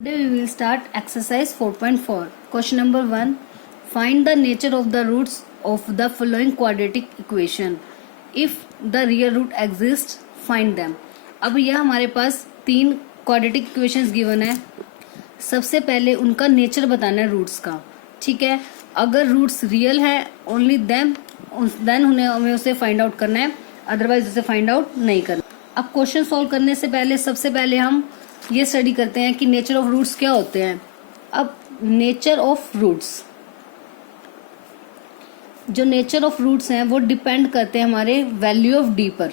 Today we will start exercise 4.4. Question number 1. Find the nature of the roots of the following quadratic equation. If the real root exists, find them. अब यह हमारे पास तीन quadratic equations given है. सबसे पहले उनका nature बताना है रूट्स का. ठीक है, अगर रूट्स रियल है ओनली देन उन्हें हमें उसे फाइंड आउट करना है, अदरवाइज उसे फाइंड आउट नहीं करना. अब क्वेश्चन सॉल्व करने से पहले सबसे पहले हम ये स्टडी करते हैं कि नेचर ऑफ रूट्स क्या होते हैं. अब नेचर ऑफ रूट्स, जो नेचर ऑफ रूट्स हैं वो डिपेंड करते हैं हमारे वैल्यू ऑफ डी पर.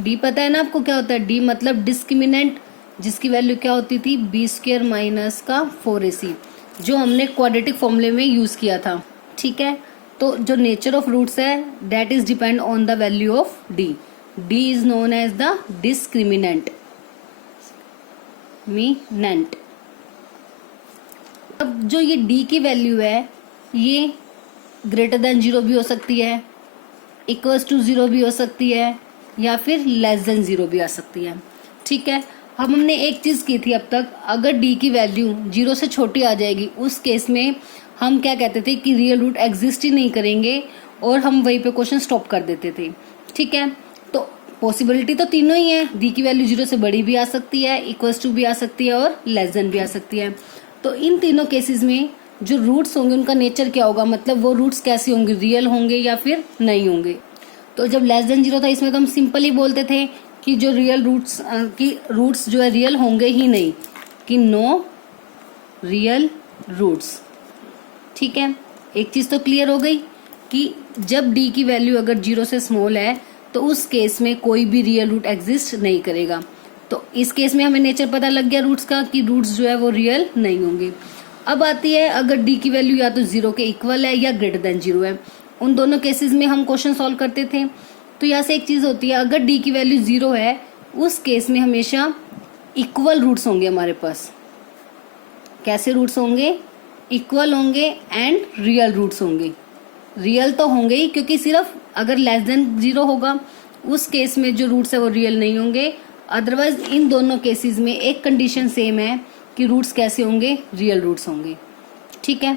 डी पता है ना आपको क्या होता है? डी मतलब डिस्क्रिमिनेंट, जिसकी वैल्यू क्या होती थी? बी स्क्वायर माइनस का 4ac, जो हमने क्वाड्रेटिक फॉर्मूले में यूज किया था. ठीक है, तो जो नेचर ऑफ रूट्स है that is depend on the value of D. D is known as the discriminant. अब जो ये d की वैल्यू है ये ग्रेटर देन 0 भी हो सकती है, इक्वल्स टू 0 भी हो सकती है, या फिर लेस देन 0 भी आ सकती है. ठीक है, हमने एक चीज की थी अब तक, अगर d की वैल्यू 0 से छोटी आ जाएगी उस केस में हम क्या कहते थे कि रियल रूट एग्जिस्ट ही नहीं करेंगे और हम वहीं पे क्वेश्चन स्टॉप कर देते थे. ठीक है, तो पॉसिबिलिटी तो तीनों ही है. डी की वैल्यू 0 से बड़ी भी आ सकती है, इक्वल्स टू भी आ सकती है और लेस देन भी आ सकती है. तो इन तीनों केसेस में जो रूट्स होंगे उनका नेचर क्या होगा, मतलब वो रूट्स कैसे होंगे, रियल होंगे या फिर नहीं होंगे. तो जब लेस देन 0 था इसमें तो हम सिंपल ही बोलते थे कि जो रियल रूट्स की रूट्स जो है रियल होंगे ही नहीं, कि नो रियल रूट्स. ठीक है, एक चीज तो क्लियर हो गई कि जब डी की वैल्यू अगर 0 से स्मॉल है तो उस केस में कोई भी रियल रूट एग्जिस्ट नहीं करेगा. तो इस केस में हमें नेचर पता लग गया रूट्स का कि रूट्स जो है वो रियल नहीं होंगे. अब आती है अगर डी की वैल्यू या तो 0 के इक्वल है या ग्रेटर देन 0 है. उन दोनों केसेस में हम क्वेश्चन सॉल्व करते थे. तो यहाँ से एक चीज होती है, अगर डी की वैल्यू 0 है उस केस में हमेशा इक्वल रूट्स होंगे हमारे पास. कैसे रूट्स होंगे? इक्वल होंगे एंड रियल रूट्स होंगे. रियल तो होंगे ही, क्योंकि सिर्फ अगर लेस देन 0 होगा उस केस में जो रूट्स है वो रियल नहीं होंगे. अदरवाइज इन दोनों केसेस में एक कंडीशन सेम है कि रूट्स कैसे होंगे? रियल रूट्स होंगे. ठीक है,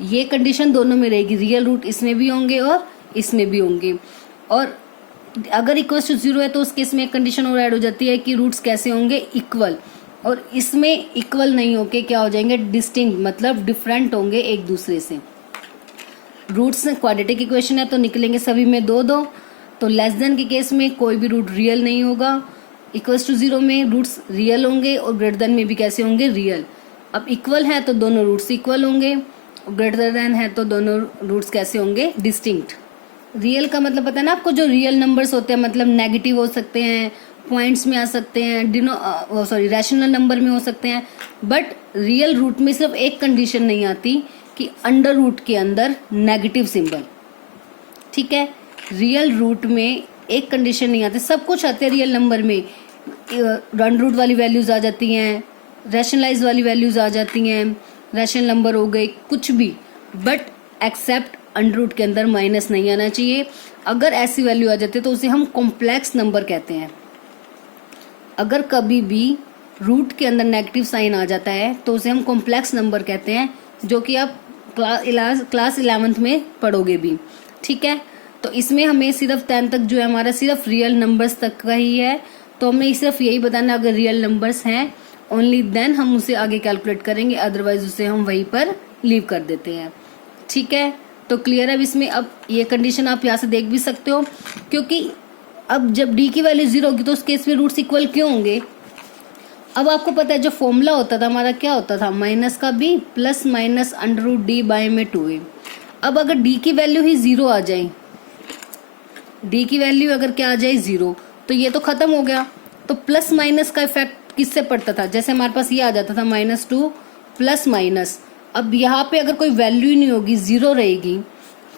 ये कंडीशन दोनों में रहेगी, रियल रूट इसमें भी होंगे और इसमें भी होंगे. और अगर इक्वल टू 0 है तो उस केस में एक कंडीशन और ऐड हो जाती है कि रूट्स कैसे होंगे? इक्वल. और इसमें इक्वल नहीं होके क्या हो जाएंगे? डिस्टिंक्ट, मतलब डिफरेंट होंगे एक दूसरे से. रूट्स क्वाड्रेटिक इक्वेशन है तो निकलेंगे सभी में 2-2. तो लेस देन के केस में कोई भी रूट रियल नहीं होगा, इक्वल्स टू 0 में रूट्स रियल होंगे और ग्रेटर देन में भी कैसे होंगे? रियल. अब इक्वल है तो दोनों रूट्स इक्वल होंगे, और ग्रेटर देन है तो दोनों रूट्स कैसे होंगे? डिस्टिंक्ट. रियल का मतलब पता है ना आपको, जो रियल नंबर्स होते हैं मतलब नेगेटिव हो सकते हैं, पॉइंट्स में आ सकते हैं, रैशनल नंबर में हो सकते हैं. बट रियल रूट में सिर्फ एक कंडीशन नहीं आती कि अंडर रूट के अंदर नेगेटिव सिंबल. ठीक है, रियल रूट में एक कंडीशन नहीं आती, सब कुछ आते हैं रियल नंबर में. अंडर रूट वाली वैल्यूज आ जाती हैं, रैशनलाइज वाली वैल्यूज आ जाती हैं, रैशनल नंबर हो गए, कुछ भी. बट एक्सेप्ट अंडर रूट के अंदर माइनस नहीं आना चाहिए. अगर ऐसी वैल्यू आ जाती है तो उसे हम कॉम्प्लेक्स नंबर कहते हैं. अगर कभी भी रूट के अंदर नेगेटिव साइन आ जाता है तो उसे हम कॉम्प्लेक्स नंबर कहते हैं, जो कि आप क्लास 11th में पढ़ोगे भी. ठीक है, तो इसमें हमें सिर्फ 10 तक जो है हमारा सिर्फ रियल नंबर्स तक का ही है. तो हमें सिर्फ यही बताना, अगर रियल नंबर्स हैं ओनली देन हम उसे आगे कैलकुलेट करेंगे, अदरवाइज उसे हम वहीं पर लीव कर देते हैं. ठीक है, तो क्लियर है इसमें. अब ये कंडीशन आप यहाँ से देख भी सकते हो, क्योंकि अब जब डी की वैल्यू 0 होगी तो उस केस में रूट्स इक्वल क्यों होंगे? अब आपको पता है जो फॉर्मूला होता था हमारा क्या होता था? माइनस का B plus minus under root D by में 2a. अब अगर डी की वैल्यू ही 0 आ जाए, डी की वैल्यू अगर क्या आ जाए 0, तो ये तो खत्म हो गया. तो प्लस माइनस का इफेक्ट किससे पड़ता था? जैसे हमारे पास ये आ जाता था -2 प्लस माइनस. अब यहाँ पे अगर कोई वैल्यू ही नहीं होगी, 0 रहेगी.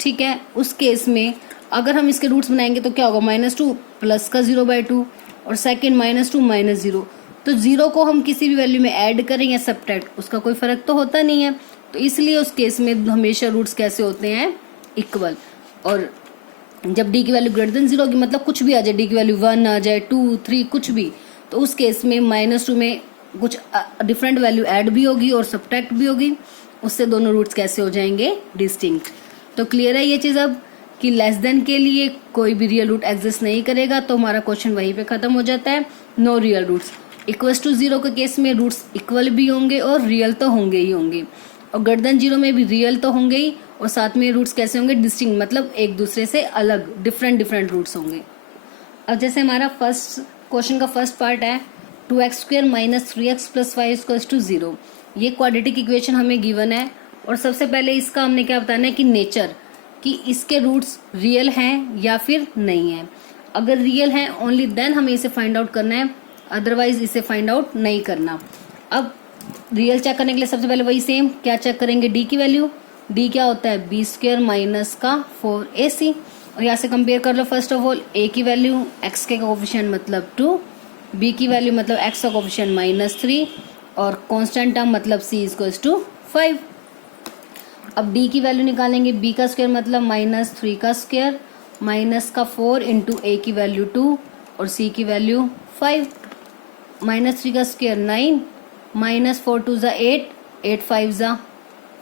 ठीक है, उस केस में अगर हम इसके रूट्स बनाएंगे तो क्या होगा? -2 प्लस का 0/2 और सेकेंड -2 -0. तो 0 को हम किसी भी वैल्यू में ऐड करें या सब्ट्रैक्ट, उसका कोई फर्क तो होता नहीं है. तो इसलिए उस केस में हमेशा रूट्स कैसे होते हैं? इक्वल. और जब डी की वैल्यू ग्रेटर देन 0 होगी, मतलब कुछ भी आ जाए, डी की वैल्यू 1 आ जाए, 2, 3 कुछ भी, तो उस केस में -2 में कुछ डिफरेंट वैल्यू ऐड भी होगी और सब्ट्रैक्ट भी होगी, उससे दोनों रूट्स कैसे हो जाएंगे, डिस्टिंक्ट। तो क्लियर है ये चीज़ अब कि लेस देन के लिए कोई भी रियल रूट एग्जिस्ट नहीं करेगा, तो हमारा क्वेश्चन वहीं पे खत्म हो जाता है। No real roots. Equals to 0 के केस में रूट्स इक्वल भी होंगे और रियल तो होंगे ही होंगे, और ग्रेटर देन 0 में भी रियल तो होंगे ही, और साथ में रूट्स कैसे होंगे, डिस्टिंक्ट, मतलब एक दूसरे से अलग डिफरेंट रूट्स होंगे। अब जैसे हमारा फर्स्ट क्वेश्चन का फर्स्ट पार्ट है 2x² - 3x + 5 = 0। ये क्वाड्रेटिक इक्वेशन हमें गिवन है, और सबसे पहले इसका हमने क्या बताना है कि नेचर, कि इसके रूट्स रियल हैं या फिर नहीं है। अगर रियल हैं ओनली देन हमें इसे फाइंड आउट करना है, अदरवाइज इसे फाइंड आउट नहीं करना। अब रियल चेक करने के लिए सबसे पहले वही सेम क्या चेक करेंगे, डी की वैल्यू। डी क्या होता है, b² - 4ac। और यहाँ से कंपेयर कर लो फर्स्ट ऑफ ऑल, a की वैल्यू x के कोफिशिएंट मतलब 2, b की वैल्यू मतलब x का कोफिशिएंट -3, और कांस्टेंट टर्म मतलब c = 5। अब d की वैल्यू निकालेंगे, b का स्क्वायर मतलब -3 का स्क्वायर -4 इंटू a की वैल्यू 2 और c की वैल्यू 5। -3 का स्क्वायर 9, -4 2 = 8, 8 5 =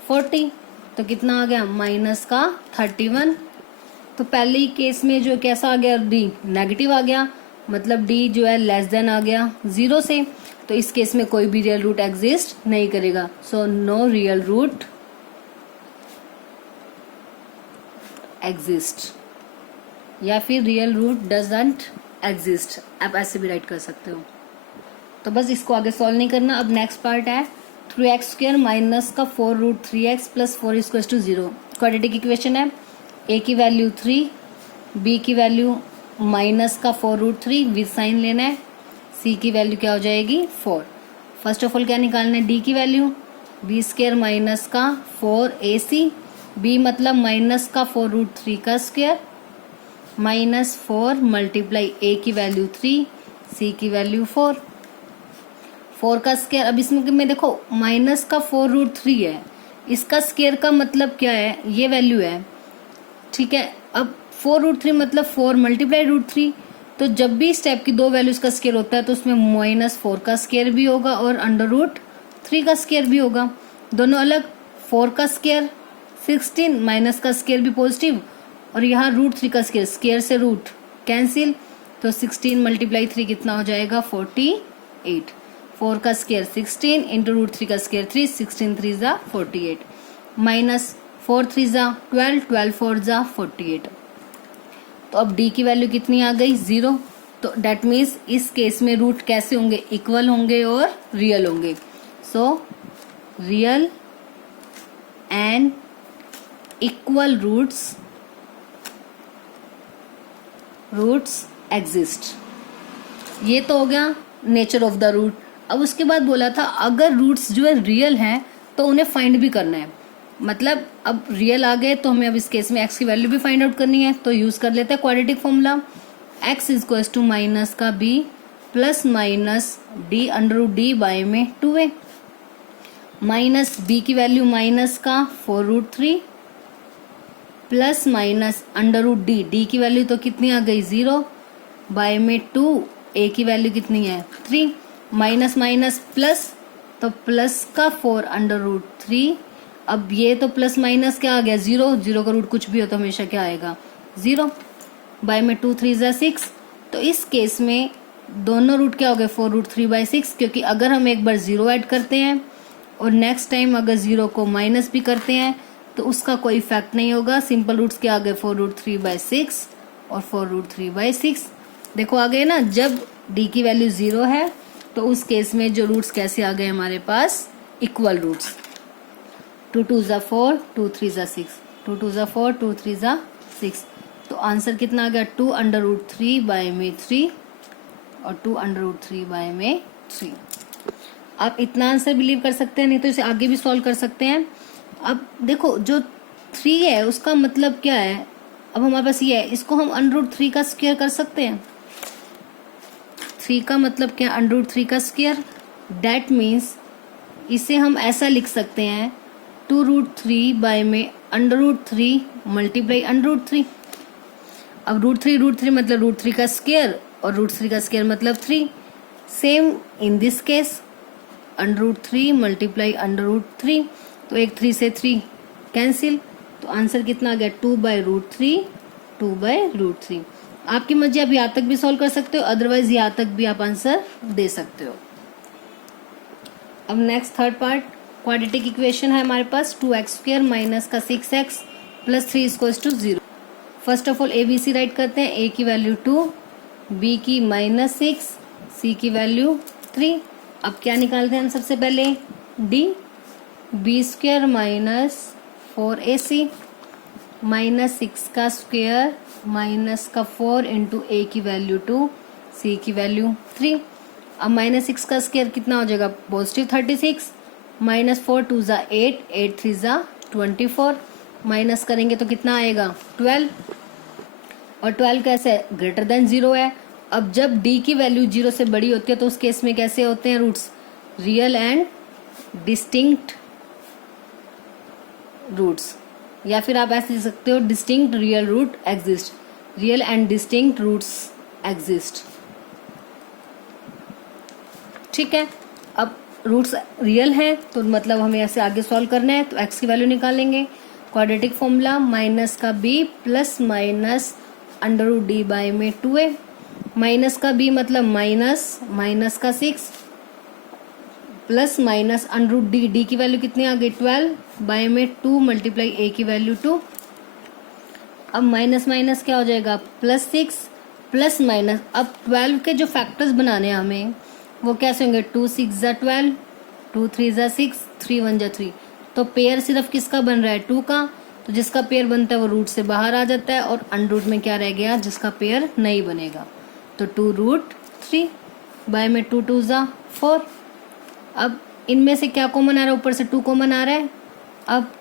40, तो कितना आ गया -31। तो पहले ही केस में जो कैसा आ गया, d नेगेटिव आ गया, मतलब d जो है लेस देन आ गया 0 से, तो इस केस में कोई भी रियल रूट एग्जिस्ट नहीं करेगा। So no real root exist, या फिर रियल रूट डजंट एग्जिस्ट, आप ऐसे भी राइट कर सकते हो। तो बस इसको आगे सॉल्व नहीं करना। अब नेक्स्ट पार्ट है 3x² - 4√3x + 4 = 0। क्वाड्रेटिक इक्वेशन है, a की वैल्यू 3, b की वैल्यू -4√3 विद साइन लेना है, c की वैल्यू क्या हो जाएगी 4। फर्स्ट ऑफ ऑल क्या निकालना है, d की वैल्यू b² - 4ac, b मतलब -4√3 का स्क्वायर -4 मल्टीप्लाई a की वैल्यू 3, c की वैल्यू 4, 4 का स्क्वायर। अब इसमें में देखो -4√3 है, इसका स्क्वायर का मतलब क्या है, ये वैल्यू है, ठीक है। अब 4√3 मतलब 4 मल्टीप्लाई √3, तो जब भी स्टेप की दो वैल्यूज का स्क्वायर होता है तो उसमें -4 का स्क्वायर भी होगा और √3 का स्क्वायर भी होगा, दोनों अलग। 4 का स्क्वायर 16, माइनस का स्क्वायर भी पॉजिटिव, और यहाँ √3 का स्क्वायर, स्क्वायर से रूट कैंसिल, तो 16 मल्टीप्लाई 3 कितना हो जाएगा 48। 4 का स्क्वायर 16 इंटू √3 का स्क्वायर 3, 16 3 = 48, -4 3 = 12, 12 4 = 48। तो अब d की वैल्यू कितनी आ गई 0। तो डेट मीन्स इस केस में रूट कैसे होंगे, इक्वल होंगे और रियल होंगे। So real and equal roots exist. ये तो हो गया नेचर ऑफ द रूट। अब उसके बाद बोला था अगर रूट्स जो है रियल हैं तो उन्हें फाइंड भी करना है, मतलब अब रियल आ गए तो हमें अब इस केस में x की वैल्यू भी फाइंड आउट करनी है, तो यूज कर लेते हैं क्वाड्रेटिक फॉर्मूला, x = माइनस का b plus minus d √d by में 2a, माइनस b की वैल्यू माइनस का 4√3 प्लस माइनस √d, d की वैल्यू तो कितनी आ गई 0 बाय में 2, a की वैल्यू कितनी है 3, माइनस माइनस प्लस, तो प्लस का 4 √3। अब ये तो प्लस माइनस क्या आ गया 0, 0 का रूट कुछ भी हो तो हमेशा क्या आएगा 0, बाय में 2 3 = 6। तो इस केस में दोनों रूट क्या हो गए 4√3/6, क्योंकि अगर हम एक बार 0 ऐड करते हैं और नेक्स्ट टाइम अगर 0 को माइनस भी करते हैं तो उसका कोई इफेक्ट नहीं होगा। सिंपल रूट्स क्या आ गए 4√3/6 और 4√3/6। देखो आ गए ना, जब d की वैल्यू 0 है तो उस केस में जो रूट्स कैसे आ गए हमारे पास, इक्वल रूट्स। 2 2 = 4, 2 3 = 6, 2 2 = 4, 2 3 = 6। तो आंसर कितना आ गया 2 √3 बाय में 3 और 2 √3 बाय में 3। आप इतना आंसर बिलीव कर सकते हैं, नहीं तो इसे आगे भी सॉल्व कर सकते हैं। अब देखो जो 3 है उसका मतलब क्या है, अब हमारे पास ये है, इसको हम √3 का स्क्वायर कर सकते हैं। 3 का मतलब क्या, √3 का स्क्वायर, दैट मीन्स इसे हम ऐसा लिख सकते हैं 2√3 बाय में √3 मल्टीप्लाई √3। अब √3 मतलब √3 का स्क्वायर और √3 का स्क्वायर मतलब 3। Same in this case √3 multiply √3, तो एक 3 से 3 कैंसिल, तो आंसर कितना आ गया 2/√3, 2/√3। आपकी मर्जी, आप यहाँ तक भी सॉल्व कर सकते हो, अदरवाइज यहाँ तक भी आप आंसर दे सकते हो। अब next third part, quadratic equation है हमारे पास 2x² माइनस का 6x plus 3 equals to 0। First of all ABC right करते हैं, A की वैल्यू 2, B की -6, C की वैल्यू 3। अब क्या निकालते हैं हम सबसे पहले, D, B² minus 4AC minus 6 का स्क्वायर माइनस का 4 इंटू A की वैल्यू 2, C की वैल्यू 3। अब -6 का स्क्वायर कितना हो जाएगा, पॉजिटिव 36, -4 2 ज़ा 8, 8 3 ज़ा 24, माइनस करेंगे तो कितना आएगा 12, और 12 कैसे है, ग्रेटर देन 0 है। अब जब D की वैल्यू 0 से बड़ी होती है तो उस केस में कैसे होते हैं roots, real and distinct roots, या फिर आप ऐसे लिख सकते हो distinct real root exist, real and distinct roots exist. ठीक है, अब रूट्स रियल है तो मतलब हमें ऐसे आगे सॉल्व करना है, तो x की वैल्यू निकालेंगे, क्वाड्रेटिक फॉर्मूला माइनस का b plus minus √d by में 2a, माइनस का b मतलब माइनस का 6 प्लस माइनस √d, d की वैल्यू कितनी आ गई 12 बाय में 2 मल्टीप्लाई a की वैल्यू 2। अब माइनस माइनस क्या हो जाएगा +6 प्लस माइनस, अब 12 के जो फैक्टर्स बनाने हैं हमें वो कैसे होंगे, 2 6 ज़ा 12, 2 3 ज़ा 6, 3 1 ज़ा 3, तो पेयर सिर्फ किसका बन रहा है 2 का, तो जिसका पेयर बनता है वो रूट से बाहर आ जाता है, और अंडरूट में क्या रह गया, जिसका पेयर नहीं बनेगा, तो 2√3 बाय में 2 2 ज़ा 4। अब इनमें से क्या कॉमन आ रहा है, ऊपर से 2 कॉमन आ रहा है, अब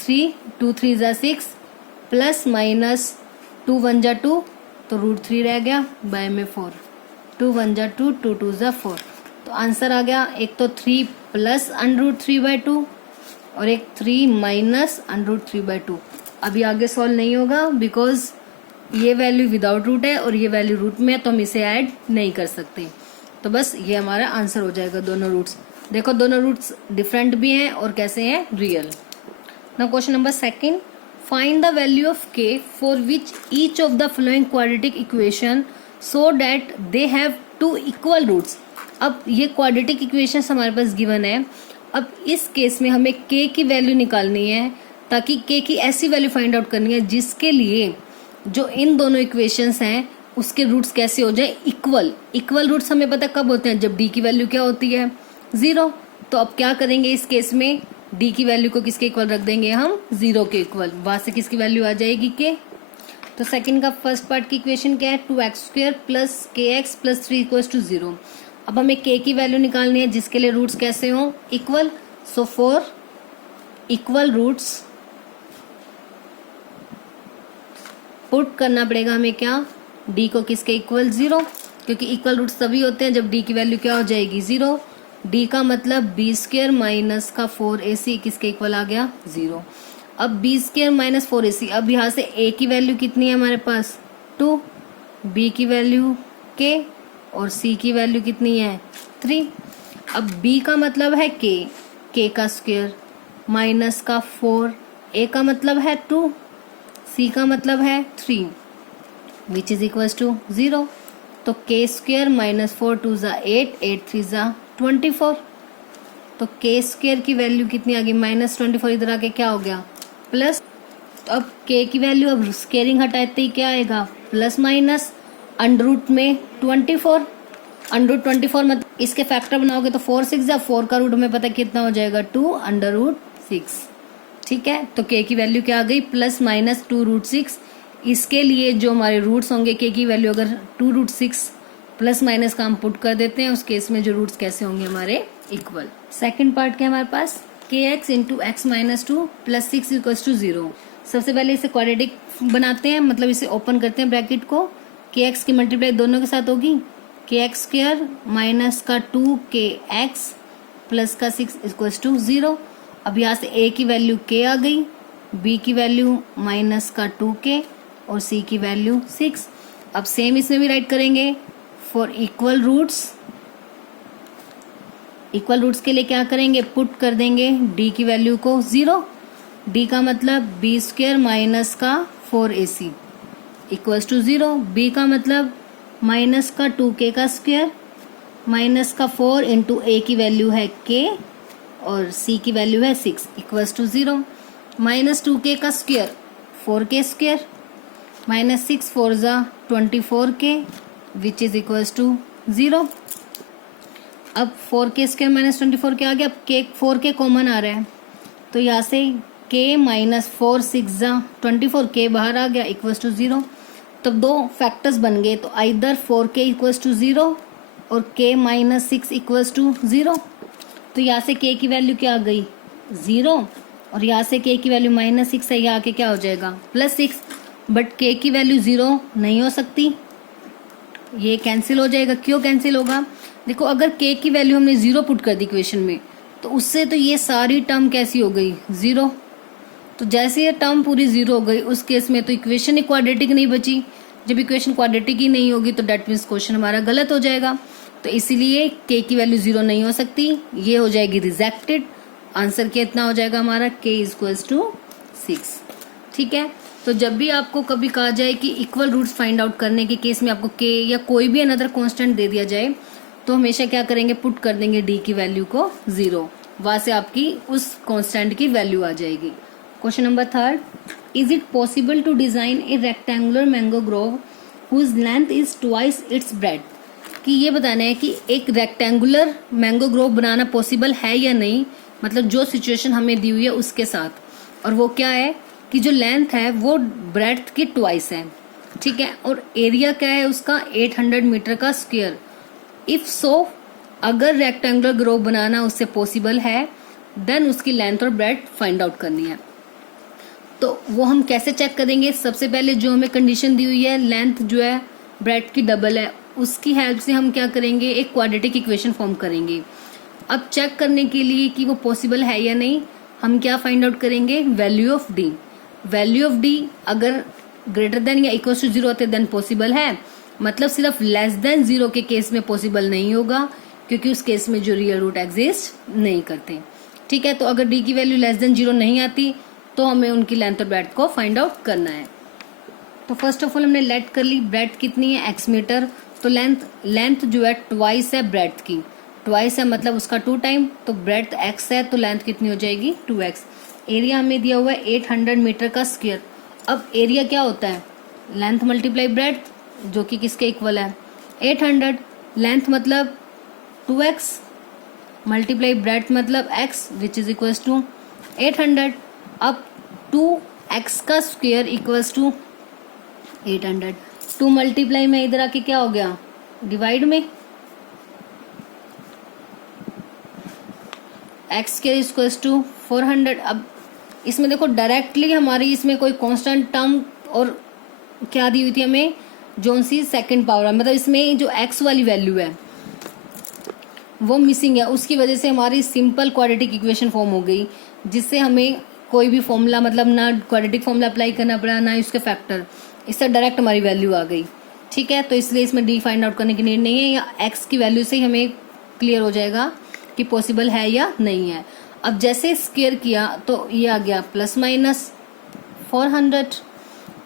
2 3 ज़ा 6 प्लस माइनस 2 1 ज़ा 2, तो √3 रह गया बाय में 4, 2 1 ज़ा 2, 2 2 ज़ा 4, तो आंसर आ गया एक तो 3 प्लस √3/2 और एक 3 माइनस √3/2। अभी आगे सॉल्व नहीं होगा बिकॉज ये वैल्यू विदाउट रूट है और ये वैल्यू रूट में है, तो हम इसे ऐड नहीं कर सकते, तो बस ये हमारा आंसर हो जाएगा। दोनों रूट्स देखो, दोनों रूट्स डिफरेंट भी हैं और कैसे हैं, real. Now question number second, find the value of k for which each of the following quadratic equation so that they have 2 equal roots. अब ये क्वाड्रेटिक इक्वेशन हमारे पास गिवन है, अब इस केस में हमें k की वैल्यू निकालनी है, ताकि k की ऐसी वैल्यू फाइंड आउट करनी है जिसके लिए जो इन दोनों इक्वेशंस हैं उसके रूट्स कैसे हो जाए, इक्वल। इक्वल रूट्स हमें पता कब होते हैं, जब d की वैल्यू क्या होती है 0। तो अब क्या करेंगे इस केस में, d की वैल्यू को किसके इक्वल रख देंगे हम, 0 के इक्वल, वहां से किसकी वैल्यू आ जाएगी k। तो सेकंड का फर्स्ट पार्ट की इक्वेशन क्या है, 2x² plus kx plus 3 equals to 0। अब हमें k की वैल्यू निकालनी है जिसके लिए रूट्स कैसे हों, equal. So for equal roots put करना पड़ेगा हमें क्या, d को किसके इक्वल 0, क्योंकि इक्वल रूट्स तभी होते हैं जब d की वैल्यू क्या हो जाएगी 0। d का मतलब b² माइनस का 4ac किसके इक्वल आ गया 0। अब b² माइनस 4ac, अब यहाँ से a की वैल्यू कितनी है हमारे पास 2, b की वैल्यू k और c की वैल्यू कितनी है 3। अब b का मतलब है k का स्क्वायर माइनस का 4, a का मतलब है 2, c का मतलब है 3 विच इज इक्वल्स टू 0। तो k² माइनस 4 2 ज़ा 8, 8 3 ज़ा 24, तो k² की वैल्यू कितनी आ गई -24, इधर आके क्या हो गया प्लस। तो अब k की वैल्यू, अब स्केयरिंग हटाते ही क्या आएगा प्लस माइनस अंडरूट में 24, अंडरूट 24 मतलब इसके फैक्टर बनाओगे तो 4 6 ज़ा 4 का रूट हमें पता कितना हो जाएगा 2 √6। ठीक है, तो k की वैल्यू क्या आ गई प्लस माइनस 2√6। इसके लिए जो हमारे रूट्स होंगे k की वैल्यू अगर 2√6 प्लस माइनस का हम पुट कर देते हैं, उस केस में जो रूट्स कैसे होंगे हमारे इक्वल। सेकंड पार्ट क्या है हमारे पास, kx into x minus 2 plus 6 equals to 0। सबसे पहले इसे क्वाड्रेटिक बनाते हैं, मतलब इसे ओपन करते हैं ब्रैकेट को, kx की मल्टीप्लाई दोनों के साथ होगी, kx² माइनस का 2kx प्लस का 6 इक्वल्स टू 0। अब यहाँ से a की वैल्यू k आ गई, b की वैल्यू माइनस का 2k और c की वैल्यू 6। अब सेम इसमें भी राइट करेंगे, for equal roots equal roots के लिए क्या करेंगे, पुट कर देंगे d की वैल्यू को 0, d का मतलब b स्क्वायर माइनस का 4ac इक्वल्स टू 0, b का मतलब माइनस का 2k का स्क्वायर माइनस का 4 इंटू a की वैल्यू है k और c की वैल्यू है 6 इक्वल्स टू 0, माइनस 2k का स्क्वायर 4k स्क्वायर माइनस 6 4 ज़ा 24k which is equals to 0। अब 4k स्क्वायर माइनस 24k आ गया, अब k 4k कॉमन आ रहा है तो यहाँ से k माइनस 4 6 ज़ा 24k बाहर आ गया इक्वल्स टू 0। तो दो फैक्टर्स बन गए, तो आइदर 4k इक्वल्स टू 0 और k माइनस 6 इक्वल्स टू 0। तो यहाँ से k की वैल्यू क्या आ गई 0 और यहाँ से k की वैल्यू माइनस 6 है, यहाँ आके क्या हो जाएगा प्लस 6, बट k की वैल्यू 0 नहीं हो सकती, ये कैंसिल हो जाएगा। क्यों कैंसिल होगा, देखो अगर k की वैल्यू हमने 0 पुट कर दी इक्वेशन में तो उससे तो ये सारी टर्म कैसी हो गई 0, तो जैसे ये टर्म पूरी 0 हो गई उस केस में तो इक्वेशन ही क्वाड्रेटिक नहीं बची। जब इक्वेशन क्वाड्रेटिक ही नहीं होगी तो डेट मीन्स क्वेश्चन हमारा गलत हो जाएगा, तो इसीलिए k की वैल्यू 0 नहीं हो सकती, ये हो जाएगी रिजेक्टेड। आंसर कितना हो जाएगा हमारा k इक्वल्स टू 6। ठीक है, तो जब भी आपको कभी कहा जाए कि इक्वल रूट्स फाइंड आउट करने के केस में आपको k या कोई भी अनदर कांस्टेंट दे दिया जाए तो हमेशा क्या करेंगे, पुट कर देंगे d की वैल्यू को 0, वहां से आपकी उस कांस्टेंट की वैल्यू आ जाएगी। Question number 3, is it possible to design a rectangular mango grove whose length is twice its breadth, कि ये बताना है कि एक रेक्टेंगुलर मैंगो ग्रोव बनाना पॉसिबल है या नहीं, मतलब जो सिचुएशन हमें दी हुई है उसके साथ, और वो क्या है कि जो लेंथ है वो ब्रेड्थ की ट्वाइस है। ठीक है, और एरिया क्या है उसका 800 मीटर का स्क्वायर। इफ सो, अगर रेक्टेंगुलर ग्रोव बनाना उससे पॉसिबल है देन उसकी लेंथ और ब्रेड्थ फाइंड आउट करनी है। तो वो हम कैसे चेक करेंगे, सबसे पहले जो हमें कंडीशन दी हुई है लेंथ जो है ब्रेड्थ की डबल है, उसकी हेल्प से हम क्या करेंगे, एक क्वाड्रेटिक इक्वेशन फॉर्म करेंगे। अब चेक करने के लिए कि वो पॉसिबल है या नहीं, हम क्या फाइंड आउट करेंगे, value of D. Value of D अगर ग्रेटर देन या इक्वल टू 0 होते देन पॉसिबल है, मतलब सिर्फ लेस देन 0 के केस में पॉसिबल नहीं होगा, क्योंकि उस केस में जो रियल रूट एग्जिस्ट नहीं करते। ठीक है, तो अगर डी की वैल्यू लेस देन 0 नहीं आती तो हमें उनकी लेंथ और ब्रेड्थ को फाइंड आउट करना है। तो फर्स्ट ऑफ ऑल हमने लेट कर ली, ब्रेड्थ कितनी है x मीटर, तो लेंथ जो है ट्वाइस है ब्रेड्थ की, ट्वाइस है मतलब उसका 2 टाइम, तो ब्रेड्थ x है तो लेंथ कितनी हो जाएगी 2x। एरिया हमें दिया हुआ है 800 मीटर का स्क्वायर। अब एरिया क्या होता है, लेंथ मल्टीप्लाई ब्रेड्थ, जो कि किसके इक्वल है 800, लेंथ मतलब 2x मल्टीप्लाई ब्रेड्थ मतलब x which is equals to 800। अब 2x का स्क्वायर इक्वल्स टू 800, 2 मल्टीप्लाई में इधर आके क्या हो गया डिवाइड में, x स्क्वायर इक्वल्स टू 400। अब इसमें देखो डायरेक्टली हमारी इसमें कोई कांस्टेंट टर्म और क्या दी हुई थी हमें, जोन सी सेकंड पावर, मतलब इसमें जो x वाली वैल्यू है वो मिसिंग है, उसकी वजह से हमारी सिंपल क्वाड्रेटिक इक्वेशन फॉर्म हो गई, जिससे हमें कोई भी फॉर्मूला मतलब ना क्वाड्रेटिक फॉर्मूला अप्लाई करना पड़ा ना उसके फैक्टर, इससे डायरेक्ट हमारी वैल्यू आ गई। ठीक है, तो इसलिए इसमें डी फाइंड आउट करने की नीड नहीं है, या एक्स की वैल्यू से ही हमें क्लियर हो जाएगा कि पॉसिबल है या नहीं है। अब जैसे स्क्वायर किया तो ये आ गया प्लस माइनस 400,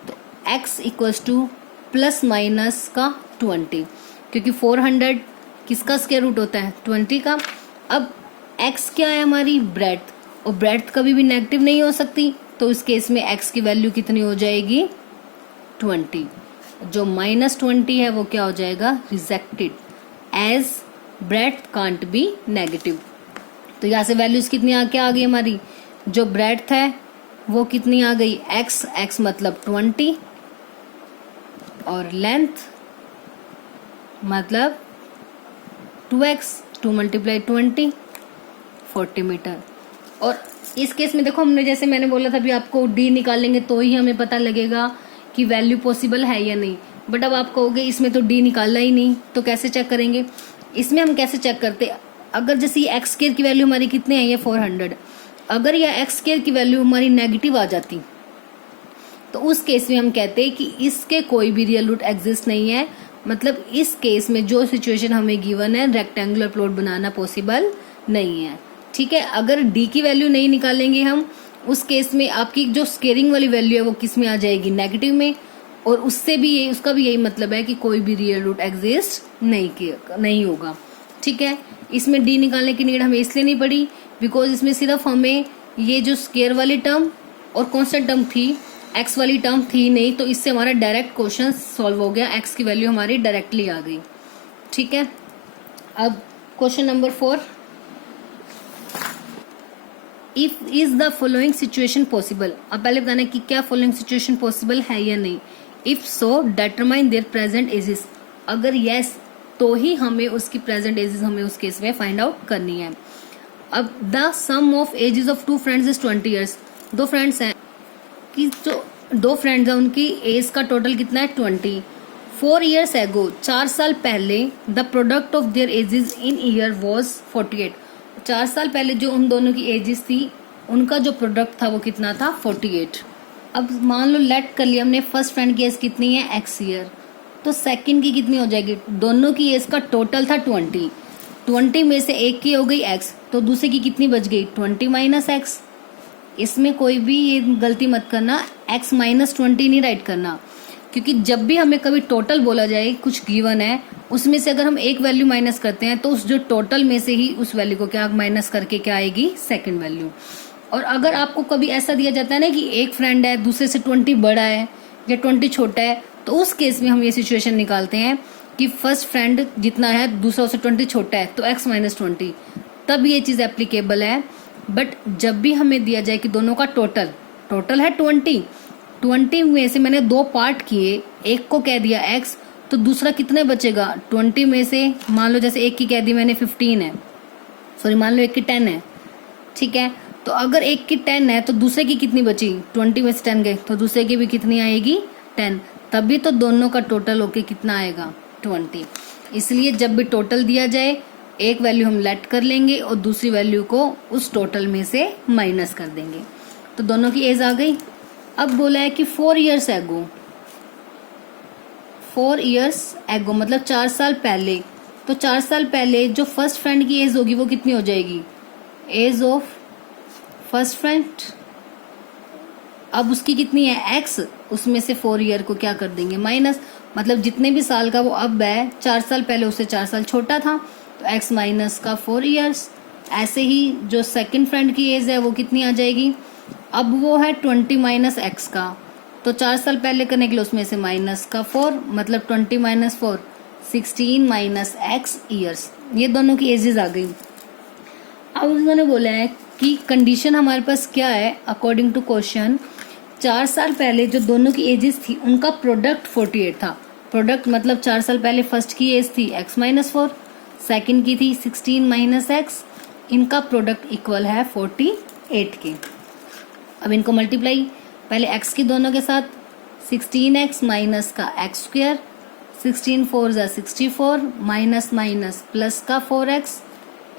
तो x equals two plus minus का 20, क्योंकि 400 किसका स्क्वायर रूट होता है 20 का। अब x क्या है हमारी ब्रेड्थ, और ब्रेड्थ कभी भी नेगेटिव नहीं हो सकती, तो इस केस में x की वैल्यू कितनी हो जाएगी 20, जो -20 है वो क्या हो जाएगा rejected, as breadth can't be negative. तो यहाँ से वैल्यूज कितनी आके आ गई हमारी, जो ब्रेड्थ है वो कितनी आ गई x मतलब 20 और लेंथ मतलब 2x, 2 मल्टीप्लाई 20 40 मीटर। और इस केस में देखो हमने जैसे मैंने बोला था अभी आपको d निकालेंगे तो ही हमें पता लगेगा कि वैल्यू पॉसिबल है या नहीं, बट अब आप कहोगे इसमें तो d निकालना ही नहीं, तो कैसे चेक करेंगे। इसमें हम कैसे चेक करते, अगर जैसे ये एक्स स्क्वायर की वैल्यू हमारी कितनी है ये 400, अगर यह एक्स स्क्वायर की वैल्यू हमारी नेगेटिव आ जाती तो उस केस में हम कहते हैं कि इसके कोई भी रियल रूट एग्जिस्ट नहीं है, मतलब इस केस में जो सिचुएशन हमें गिवन है रेक्टेंगुलर प्लॉट बनाना पॉसिबल नहीं है। ठीक है, अगर डी की वैल्यू नहीं निकालेंगे हम, उस केस में आपकी जो स्केयरिंग वाली वैल्यू है वो किस में आ जाएगी, नेगेटिव में, और उससे भी यही, उसका भी यही मतलब है कि कोई भी रियल रूट एग्जिस्ट नहीं होगा। ठीक है, इसमें डी निकालने की नीड हमें इसलिए नहीं पड़ी बिकॉज इसमें सिर्फ हमें ये जो स्केयर वाली टर्म और कॉन्स्टेंट टर्म थी, एक्स वाली टर्म थी नहीं, तो इससे हमारा डायरेक्ट क्वेश्चन सॉल्व हो गया, एक्स की वैल्यू हमारी डायरेक्टली आ गई। ठीक है, अब question number 4, if is the following situation possible. अब पहले बताना कि क्या फॉलोइंग सिचुएशन पॉसिबल है या नहीं। If so determine there present ages, अगर यस तो ही हमें उसकी प्रेजेंट एजेस हमें उस केस में फाइंड आउट करनी है। अब the sum of ages of 2 friends is 20 years, 2 friends हैं कि जो 2 फ्रेंड्स हैं उनकी एज का टोटल कितना है 20। 4 ईयर्स एगो, 4 साल पहले the product of their edges in year was 48, 4 साल पहले जो उन दोनों की एजेस थी उनका जो प्रोडक्ट था वो कितना था 48। अब मान लो लेट कर लिया हमने, फर्स्ट फ्रेंड की एज कितनी है x ईयर, तो सेकंड की कितनी हो जाएगी, दोनों की एज का टोटल था 20, 20 में से एक की हो गई x, तो दूसरे की कितनी बच गई 20 माइनस एक्स। इसमें कोई भी ये गलती मत करना, x माइनस 20 नहीं राइट करना, क्योंकि जब भी हमें कभी टोटल बोला जाए, कुछ गिवन है उसमें से अगर हम एक वैल्यू माइनस करते हैं तो उस जो टोटल में से ही उस वैल्यू को क्या माइनस करके क्या आएगी सेकंड वैल्यू। और अगर आपको कभी ऐसा दिया जाता है ना कि एक फ्रेंड है दूसरे से 20 बड़ा है या 20 छोटा है, तो उस केस में हम ये सिचुएशन निकालते हैं कि फर्स्ट फ्रेंड जितना है दूसरा उससे 20 छोटा है तो x माइनस 20, तब ये चीज़ एप्लीकेबल है। बट जब भी हमें दिया जाए कि दोनों का टोटल है 20 में से मैंने 2 पार्ट किए, एक को कह दिया x, तो दूसरा कितने बचेगा 20 में से, मान लो जैसे एक की कह दी मैंने 15 है, सॉरी मान लो एक की 10 है। ठीक है, तो अगर एक की 10 है तो दूसरे की कितनी बची, 20 में से 10 गए तो दूसरे की भी कितनी आएगी 10, तभी तो दोनों का टोटल होके कितना आएगा 20। इसलिए जब भी टोटल दिया जाए एक वैल्यू हम लेट कर लेंगे और दूसरी वैल्यू को उस टोटल में से माइनस कर देंगे, तो दोनों की एज आ गई। अब बोला है कि 4 ईयर्स एगो, 4 ईयर्स एगो मतलब 4 साल पहले, तो 4 साल पहले जो फर्स्ट फ्रेंड की एज होगी वो कितनी हो जाएगी, एज ऑफ फर्स्ट फ्रेंड, अब उसकी कितनी है x, उसमें से 4 ईयर को क्या कर देंगे माइनस, मतलब जितने भी साल का वो अब है 4 साल पहले उससे 4 साल छोटा था तो x माइनस का 4 ईयर्स। ऐसे ही जो सेकंड फ्रेंड की एज है वो कितनी आ जाएगी, अब वो है 20 माइनस एक्स का, तो 4 साल पहले करने के लिए उसमें से माइनस का 4, मतलब 20 माइनस 4 16 माइनस एक्स ईयर्स, ये दोनों की एजेस आ गई। अब उन्होंने बोला है कि कंडीशन हमारे पास क्या है अकॉर्डिंग टू क्वेश्चन, 4 साल पहले जो दोनों की एजेस थी उनका प्रोडक्ट 48 था, प्रोडक्ट मतलब 4 साल पहले फर्स्ट की एज थी x माइनस 4, सेकेंड की थी 16 माइनस एक्स, इनका प्रोडक्ट इक्वल है 48 के। अब इनको मल्टीप्लाई पहले x की दोनों के साथ, 16x माइनस का x स्क्वायर, 16 4 जा 64 माइनस माइनस प्लस का 4x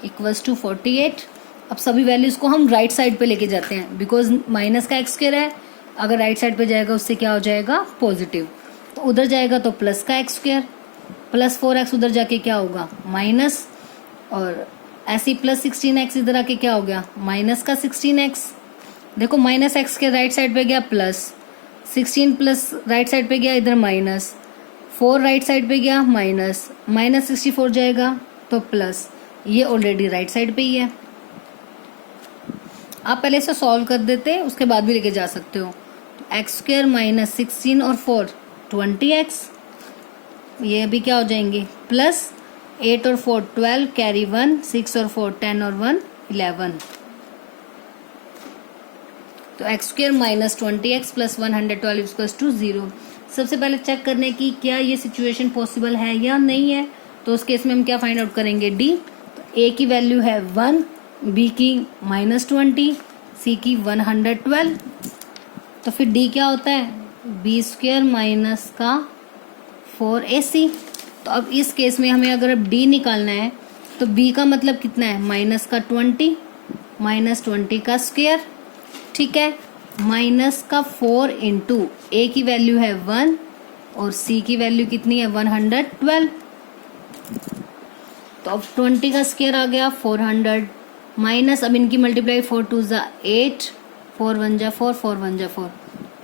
इक्वल्स टू 48। अब सभी वैल्यूज को हम राइट साइड पे लेके जाते हैं बिकॉज माइनस का x स्क्वायर है, अगर राइट साइड पे जाएगा उससे क्या हो जाएगा पॉजिटिव, तो उधर जाएगा तो प्लस का x स्क्वायर, प्लस 4x उधर जाके क्या होगा माइनस, और ऐसे ही प्लस 16x इधर आके क्या हो गया माइनस का 16x। देखो माइनस एक्स के राइट साइड पे गया प्लस, 16 प्लस राइट साइड पे गया इधर माइनस, 4 राइट साइड पे गया माइनस, माइनस 64 जाएगा तो प्लस, ये ऑलरेडी राइट साइड पे ही है। आप पहले से सॉल्व कर देते उसके बाद भी लेके जा सकते हो, एक्स स्क्वायर माइनस 16 और 4 20x, ये अभी क्या हो जाएंगे प्लस 8 और 4 12 कैरी 1 6 और 4 10 और 1 11, तो x square minus 20x plus 112 equals to 0। सबसे पहले चेक करने की क्या ये सिचुएशन पॉसिबल है या नहीं है, तो उस केस में हम क्या फाइंड आउट करेंगे डी, तो ए की वैल्यू है 1, बी की माइनस 20, सी की 112, तो फिर डी क्या होता है बी स्क्वायर माइनस का 4ac। तो अब इस केस में हमें अगर अब डी निकालना है तो बी का मतलब कितना है माइनस का 20 माइनस 20 का स्क्वायर, ठीक है, माइनस का 4 इंटू ए की वैल्यू है 1 और सी की वैल्यू कितनी है 112। तो अब 20 का स्क्वायर आ गया 400 माइनस, अब इनकी मल्टीप्लाई 4 2 जा 8, 4 1 जा 4, 4 1 जा 4,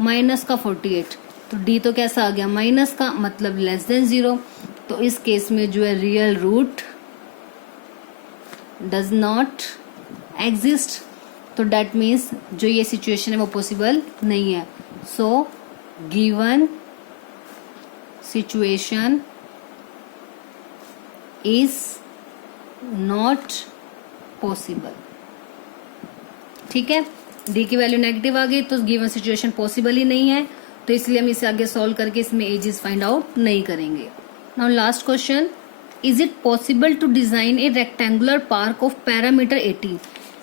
माइनस का 48। तो डी तो कैसा आ गया माइनस का, मतलब लेस देन 0। तो इस केस में जो है real root does not exist. तो डेट मीन्स जो ये सिचुएशन है वो पॉसिबल नहीं है। So given situation is not possible. ठीक है, डी की वैल्यू नेगेटिव आ गई तो गिवन सिचुएशन पॉसिबल ही नहीं है, तो इसलिए हम इसे आगे सॉल्व करके इसमें एजेस फाइंड आउट नहीं करेंगे। Now last question, is it possible to design a rectangular park of parameter 80।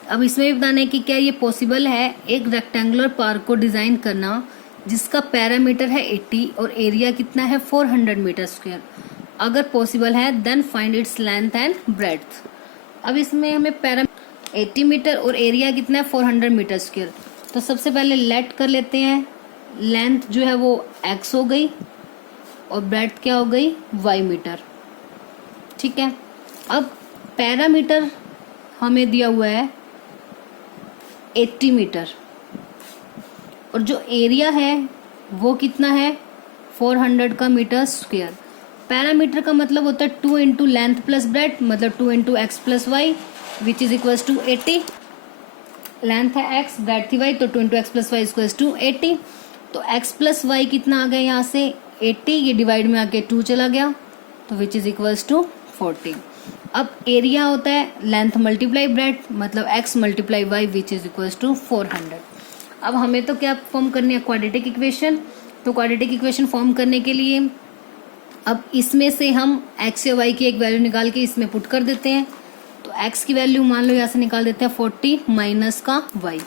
अब इसमें भी बताना है कि क्या ये पॉसिबल है एक रेक्टेंगुलर पार्क को डिजाइन करना जिसका पैरामीटर है 80 और एरिया कितना है 400 मीटर स्क्वायर। अगर पॉसिबल है then find its length and breadth. अब इसमें हमें 80 मीटर और एरिया कितना है 400 मीटर स्क्वायर। तो सबसे पहले लेट कर लेते हैं, लेंथ जो है वो x हो गई और ब्रेड्थ क्या हो गई y मीटर। ठीक है, अब पैरामीटर हमें दिया हुआ है 80 मीटर और जो एरिया है वो कितना है 400 का मीटर स्क्वायर। पैरामीटर का मतलब होता है 2 इंटू लेंथ प्लस ब्रेड्थ, मतलब 2 into x plus y which is equals to 80। Length है x, ब्रेड्थ थी y, तो 2 into x plus y equals to 80। तो x प्लस वाई कितना आ गया यहाँ से 80, ये डिवाइड में आके 2 चला गया तो विच इज इक्वल्स टू 40। अब एरिया होता है लेंथ मल्टीप्लाई ब्रेड्थ, मतलब x multiply y which is equals to 400। अब हमें तो क्या फॉर्म करनी है क्वाड्रेटिक इक्वेशन। तो क्वाड्रेटिक इक्वेशन फॉर्म करने के लिए अब इसमें से हम x या y की एक वैल्यू निकाल के इसमें पुट कर देते हैं। तो x की वैल्यू मान लो यहाँ से निकाल देते हैं 40 माइनस का y।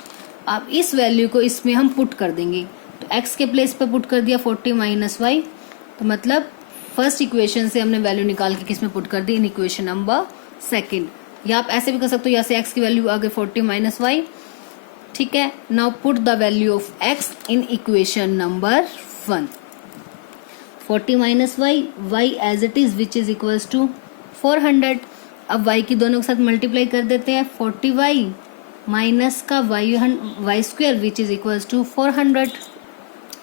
अब इस वैल्यू को इसमें हम पुट कर देंगे, तो x के प्लेस पे पुट कर दिया 40 माइनस y। तो मतलब फर्स्ट इक्वेशन से हमने वैल्यू निकाल के किसमें पुट कर दी, इन इक्वेशन नंबर सेकंड। या आप ऐसे भी कर सकते हो, यहाँ से x की वैल्यू आ गई 40 माइनस वाई। ठीक है, now put the value of x in equation number 1। 40 minus y, y as it is which is equals to 400। अब y की दोनों के साथ मल्टीप्लाई कर देते हैं, 40y माइनस का y square which is equals to 400।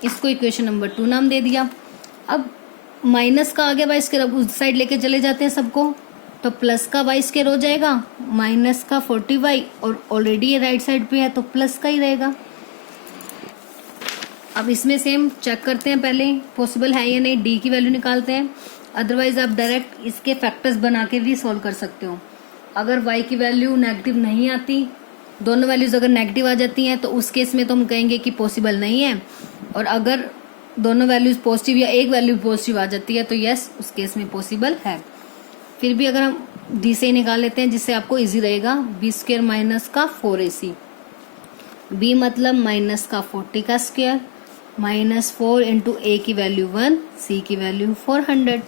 इसको इक्वेशन नंबर 2 नाम दे दिया। अब माइनस का आ गया वाई स्क्वायर, अब उस साइड लेके चले जाते हैं सबको, तो प्लस का वाई स्क्वायर हो जाएगा माइनस का 40y, और ऑलरेडी ये राइट साइड पे है तो प्लस का ही रहेगा। अब इसमें सेम चेक करते हैं पहले पॉसिबल है या नहीं, डी की वैल्यू निकालते हैं। अदरवाइज आप डायरेक्ट इसके फैक्टर्स बना के भी सॉल्व कर सकते हो। अगर y की वैल्यू नेगेटिव नहीं आती, दोनों वैल्यूज अगर नेगेटिव आ जाती हैं तो उस केस में तो हम कहेंगे कि पॉसिबल नहीं है, और अगर दोनों वैल्यूज पॉजिटिव या एक वैल्यू पॉजिटिव आ जाती है तो यस उस केस में पॉसिबल है। फिर भी अगर हम डी से निकाल लेते हैं जिससे आपको इजी रहेगा, बी स्क्वायर माइनस का 4ac, बी मतलब माइनस का 40 का स्क्वायर माइनस 4 इंटू ए की वैल्यू 1, सी की वैल्यू 400।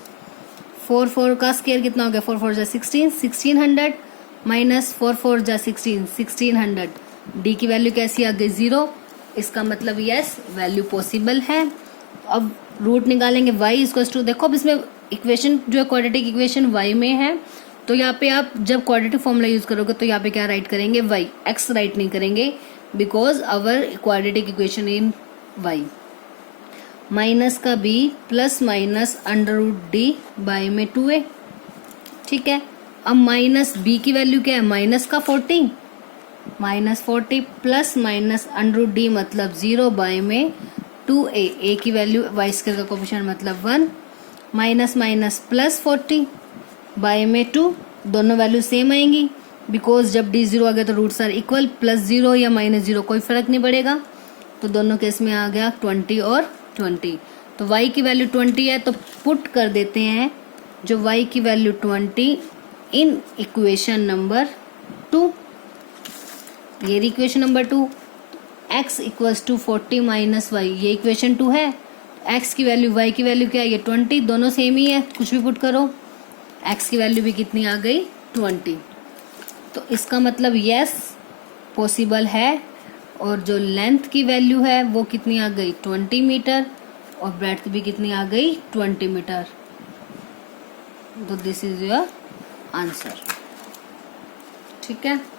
4 का स्क्वायर कितना हो गया, 4 4 जा 16, 1600 माइनस 4 4 जा 16, 1600। डी की वैल्यू कैसी आ गई 0, इसका मतलब यस वैल्यू पॉसिबल है। अब रूट निकालेंगे y इक्वल्स टू, देखो अब इसमें इक्वेशन जो है क्वाड्रेटिक इक्वेशन y में है, तो यहाँ पे आप जब क्वाड्रेटिक फॉर्मूला यूज करोगे तो यहाँ पे क्या राइट करेंगे y, x राइट नहीं करेंगे because our quadratic equation in y। Minus का b plus minus under root D by में 2a। ठीक है, अब माइनस b की वैल्यू क्या है माइनस का 40, minus 40 plus minus under root D मतलब 0 बाई में 2a, a की वैल्यू वाई स्क्वायर का कोफिशिएंट मतलब 1, माइनस माइनस प्लस 40 बाई में 2, दोनों वैल्यू सेम आएंगी बिकॉज जब डी 0 आ गया तो रूट्स आर इक्वल, प्लस 0 या माइनस 0 कोई फर्क नहीं पड़ेगा, तो दोनों केस में आ गया 20 और 20। तो y की वैल्यू 20 है तो पुट कर देते हैं जो y की वैल्यू 20 इन इक्वेशन नंबर 2। ये equation number 2, x equals to 40 minus y, ये इक्वेशन 2 है। x की वैल्यू y की वैल्यू क्या है, ये 20, दोनों सेम ही है, कुछ भी पुट करो। x की वैल्यू भी कितनी आ गई 20, तो इसका मतलब यस पॉसिबल है। और जो लेंथ की वैल्यू है वो कितनी आ गई 20 मीटर, और ब्रेड्थ भी कितनी आ गई 20 मीटर। तो दिस इज योर आंसर। ठीक है।